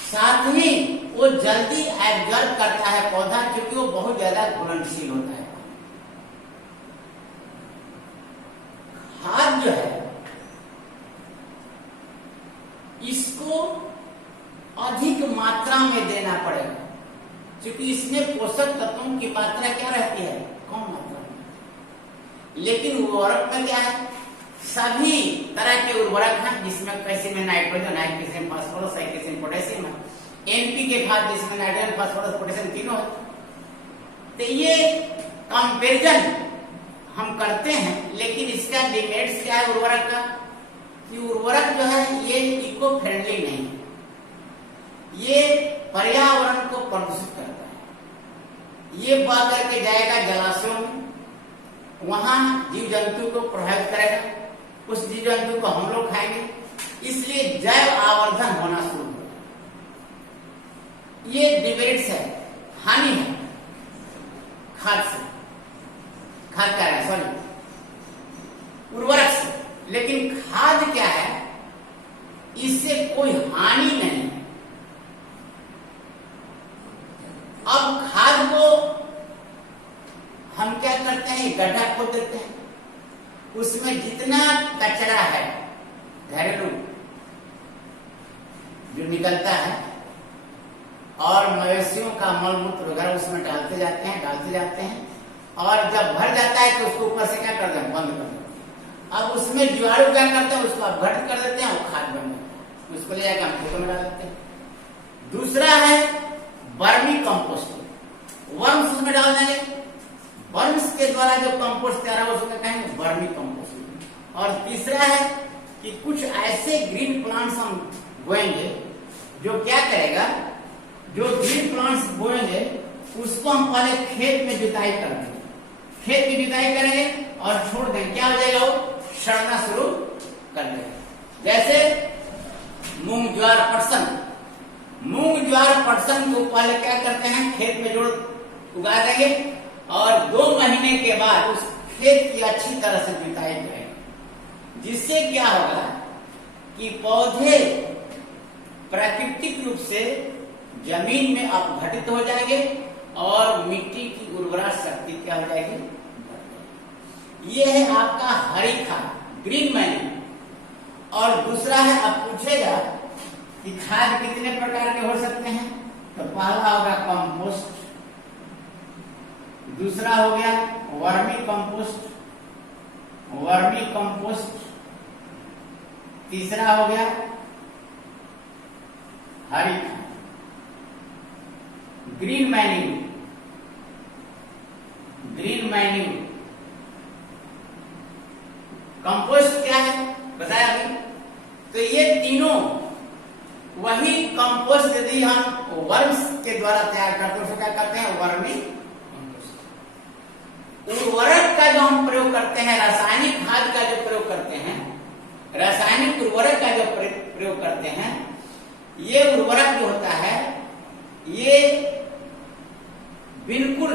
साथ ही वो जल्दी एब्जॉर्ब करता है पौधा, क्योंकि वो बहुत ज्यादा घुलनशील होता है। खाद जो है इसको अधिक मात्रा में देना पड़ेगा, क्योंकि इसमें पोषक तत्वों की मात्रा क्या रहती है, कम मात्रा में। लेकिन उर्वरक में क्या है, सभी तरह के उर्वरक हैं, जिसमें किसी में नाइट्रोजन है, किसी में फास्फोरस है, किसी में पोटेशियम है। एनपीके खाद जिसमें नाइट्रोजन, फास्फोरस, पोटेशियम तीनों है। तो ये कंपेरिजन हम करते हैं, लेकिन इसका डिमेरिट्स क्या है उर्वरक का, कि उर्वरक जो है ये इको फ्रेंडली नहीं है, ये पर्यावरण को प्रदूषित करता है। ये बह करके जाएगा जलाशयों में, वहां जीव जंतु को प्रभावित करेगा, उस जीव जंतु को हम लोग खाएंगे, इसलिए जैव आवर्धन होना शुरू होगा। ये डिमेरिट्स है, हानि है खाद से, खाद क्या है, सॉरी, उर्वरक से। लेकिन खाद क्या है, इससे कोई हानि नहीं है। अब खाद को हम क्या करते हैं, गड्ढा खोद देते हैं, उसमें जितना कचरा है घरेलू जो निकलता है और मवेशियों का मलमूत्र वगैरह उसमें डालते जाते हैं, और जब भर जाता है तो उसको ऊपर से क्या कर देते हैं, बंद कर देते हैं। अब उसमें जीवाणु क्या करते हैं, उसको अपघटित कर देते हैं, वो खाद बन जाता है, उसको ले जाकर हम खेतों में डाल देते हैं। दूसरा है वर्मी कंपोस्ट, वर्म्स उसमें डाल देंगे, वर्म्स के द्वारा जो कंपोस्ट तैयार है उसको कहेंगे वर्मी कंपोस्ट। और तीसरा है कि कुछ ऐसे ग्रीन प्लांट्स हम बोएंगे जो क्या करेगा, जो ग्रीन प्लांट्स बोएंगे उसको हम पहले खेत में जुताई कर देंगे, खेत की जुताई करेंगे और छोड़ देंगे, क्या हो जाएगा, वो सड़ना शुरू कर देगा। जैसे मूंग, ज्वार, पटसन, मूंग, ज्वार, पटसन को पहले क्या करते हैं, खेत में जोड़ उगा देंगे और 2 महीने के बाद उस खेत की अच्छी तरह से जुताई करेंगे, जिससे क्या होगा कि पौधे प्राकृतिक रूप से जमीन में अपघटित हो जाएंगे और मिट्टी की उर्वरा शक्ति क्या हो जाएगी। ये है आपका हरी खाद, ग्रीन मैन्यूर। और दूसरा है, अब पूछेगा कि खाद कितने प्रकार के हो सकते हैं, तो पहला होगा कंपोस्ट, दूसरा हो गया वर्मी कंपोस्ट, तीसरा हो गया हरी खाद, ग्रीन मैन्यूर। कंपोस्ट क्या है बताया अभी, तो ये तीनों वही कंपोस्ट यदि हम वर्म्स के द्वारा तैयार करते हैं, क्या करते हैं, वर्मी उर्वरक का जो हम प्रयोग करते हैं, रासायनिक खाद का जो प्रयोग करते हैं, रासायनिक उर्वरक का जो प्रयोग करते हैं, ये उर्वरक जो होता है ये बिल्कुल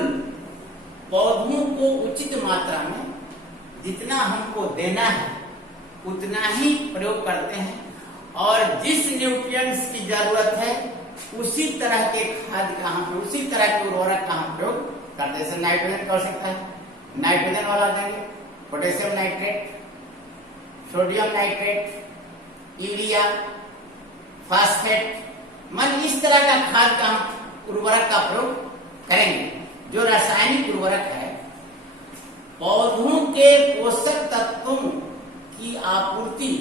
पौधों को उचित मात्रा में जितना हमको देना है उतना ही प्रयोग करते हैं, और जिस न्यूट्रिएंट्स की जरूरत है उसी तरह के खाद का हम, उसी तरह के उर्वरक का हम प्रयोग करते हैं। जैसे नाइट्रोजन की आवश्यकता है, नाइट्रोजन वाला देंगे, potassium nitrate, sodium nitrate, urea, phosphate, मन इस तरह का खाद का हम उर्वरक का प्रयोग करेंगे। जो रासायनिक उर्वरक है पौधों के पोषक तत्वों की आपूर्ति,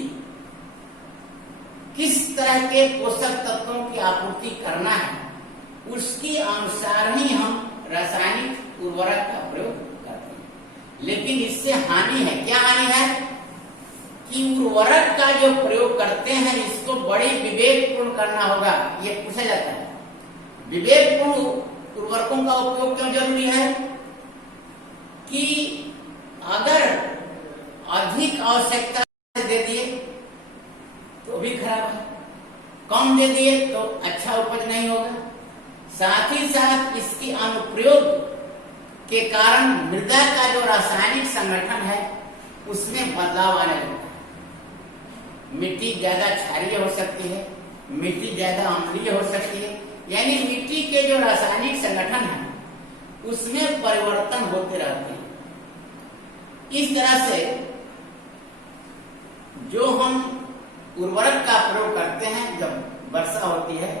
किस तरह के पोषक तत्वों की आपूर्ति करना है उसके अनुसार ही हम रासायनिक उर्वरक का प्रयोग करते हैं। लेकिन इससे हानि है, क्या हानि है कि उर्वरक का जो प्रयोग करते हैं इसको बड़ी विवेकपूर्ण करना होगा। ये पूछा जाता है विवेकपूर्ण उर्वरकों का उपयोग क्यों जरूरी है कि अगर अधिक आवश्यकता दे दिए तो भी खराब है, कम दे दिए तो अच्छा उपज नहीं होगा। साथ ही साथ इसके अनुप्रयोग के कारण मृदा का जो रासायनिक संगठन है उसमें बदलाव आने लगता है। मिट्टी ज्यादा क्षारीय हो सकती है, मिट्टी ज्यादा अम्लीय हो सकती है, यानी मिट्टी के जो रासायनिक संगठन है उसमें परिवर्तन होते रहते हैं। इस तरह से जो हम उर्वरक का प्रयोग करते हैं, जब वर्षा होती है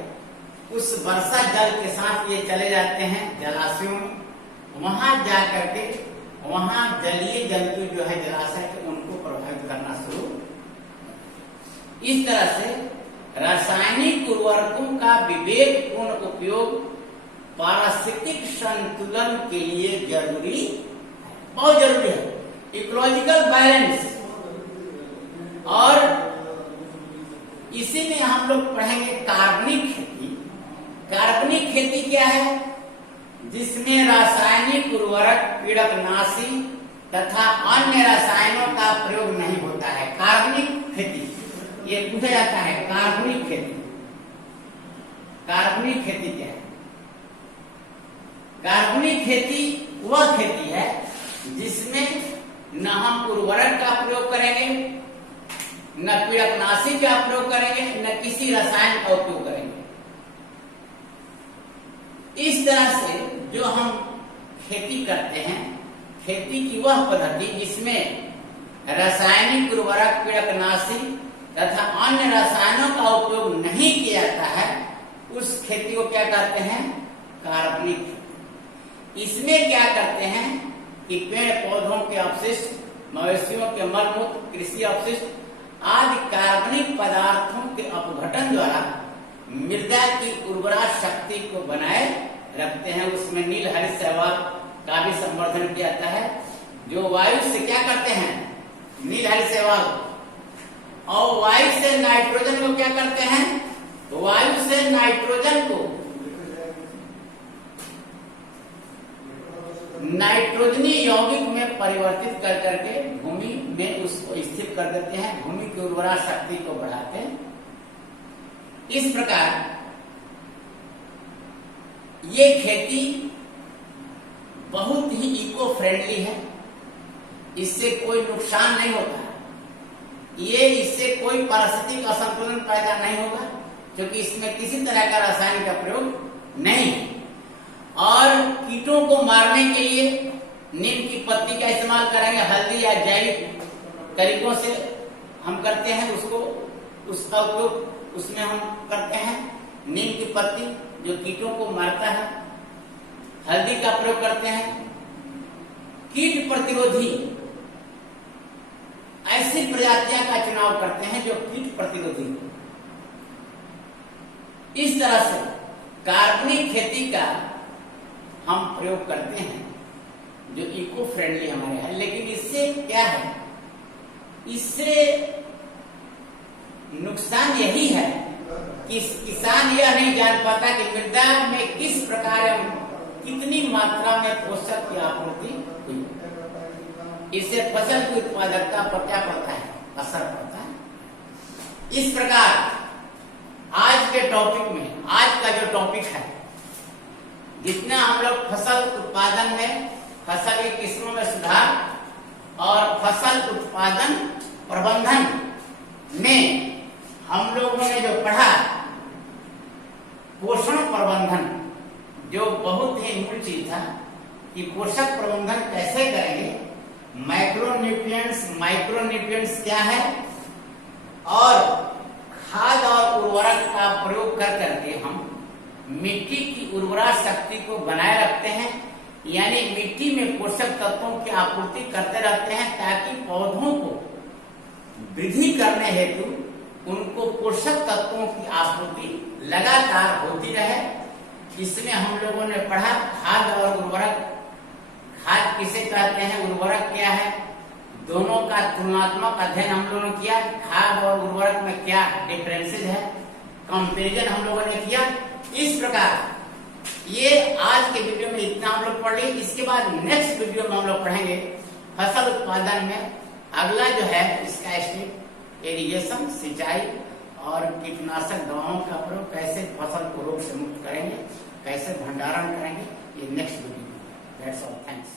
उस वर्षा जल के साथ ये चले जाते हैं जलाशयों में, वहां जाकर के वहां जलीय जंतु जो है जलाशय के उनको प्रभावित करना शुरू। इस तरह से रासायनिक उर्वरकों का विवेकपूर्ण उपयोग पारिस्थितिक संतुलन के लिए जरूरी है, बहुत जरूरी है, इकोलॉजिकल बैलेंस। और इसी में हम लोग पढ़ेंगे कार्बनिक खेती। कार्बनिक खेती क्या है? जिसमें रासायनिक उर्वरक, कीटनाशी तथा अन्य रसायनों का प्रयोग नहीं होता है। कार्बनिक खेती ये पूछा जाता है, कार्बनिक खेती। कार्बनिक खेती क्या है? कार्बनिक खेती वह खेती है जिसमें न हम उर्वरक का प्रयोग करेंगे, न कीटनाशी का प्रयोग करेंगे, न किसी रसायन का उपयोग करेंगे। इस तरह से जो हम खेती करते हैं, खेती की वह पद्धति जिसमें रासायनिक उर्वरक, कीटनाशी तथा अन्य रसायनों का उपयोग नहीं किया जाता है, उस खेती को क्या कहते हैं? कार्बनिक खेती। इसमें क्या करते हैं कि पेड़ पौधों के अपशिष्ट, मवेशियों के मलमूत्र, कृषि अपशिष्ट आदि कार्बनिक पदार्थों के अपघटन द्वारा मृदा की उर्वरा शक्ति को बनाए रखते हैं। उसमें नील हरित शैवाल का भी संवर्धन किया जाता है, जो वायु से क्या करते हैं? नील हरित शैवाल, और वायु से नाइट्रोजन को क्या करते हैं? तो वायु से नाइट्रोजन को नाइट्रोजनी यौगिक में परिवर्तित कर करके भूमि में उसको स्थिर कर देते हैं, भूमि की उर्वरा शक्ति को बढ़ाते हैं। इस प्रकार ये खेती बहुत ही इको फ्रेंडली है, इससे कोई नुकसान नहीं होता, ये इससे कोई पारिस्थितिक असंतुलन पैदा नहीं होगा, क्योंकि इसमें किसी तरह का रासायनिक का प्रयोग नहीं है। और कीटों को मारने के लिए नीम की पत्ती का इस्तेमाल करेंगे, हल्दी या जैविक तरीकों से हम करते हैं उसको, उसका उपयोग उसमें हम करते हैं। नीम की पत्ती जो कीटों को मारता है, हल्दी का प्रयोग करते हैं। कीट प्रतिरोधी ऐसी प्रजातियां का चुनाव करते हैं जो कीट प्रतिरोधी हो। इस तरह से कार्बनिक खेती का हम प्रयोग करते हैं जो इको फ्रेंडली हमारे है। लेकिन इससे क्या है? इससे नुकसान यही है कि किसान यह नहीं जान पाता कि मृदा में किस प्रकार कितनी मात्रा में पोषक की आपूर्ति हुई। इससे फसल की उत्पादकता पर क्या पड़ता है, असर पड़ता है। इस प्रकार आज के टॉपिक में, आज का जो टॉपिक है, जितना हम लोग फसल उत्पादन में, फसल की किस्मों में सुधार और फसल उत्पादन प्रबंधन में हम लोगों ने जो पढ़ा, पोषण प्रबंधन, जो बहुत ही मूल चीज था कि पोषक प्रबंधन कैसे करेंगे, मैक्रोन्यूट्रिएंट्स, माइक्रोन्यूट्रिएंट्स क्या है, और खाद और उर्वरक का प्रयोग कर करके हम मिट्टी की उर्वरा शक्ति को बनाए रखते हैं, यानी मिट्टी में पोषक तत्वों की आपूर्ति करते रहते हैं ताकि पौधों को वृद्धि करने हेतु उनको पोषक तत्वों की आपूर्ति लगातार होती रहे। इसमें हम लोगों ने पढ़ा खाद और उर्वरक। खाद किसे कहते हैं, उर्वरक क्या है, दोनों का तुलनात्मक अध्ययन हम लोगों ने किया। खाद और उर्वरक में क्या डिफरेंसेस है, कंपैरिजन हम लोगों ने किया। इस प्रकार ये आज के वीडियो में इतना हम लोग पढ़ लिए। इसके बाद नेक्स्ट वीडियो में हम लोग पढ़ेंगे फसल उत्पादन में अगला जो है इसका स्टेप इरिगेशन, सिंचाई और कीटनाशक दवाओं का प्रयोग, कैसे फसल को रोग से मुक्त करेंगे, कैसे भंडारण करेंगे, ये नेक्स्ट वीडियो में। That's all, thanks.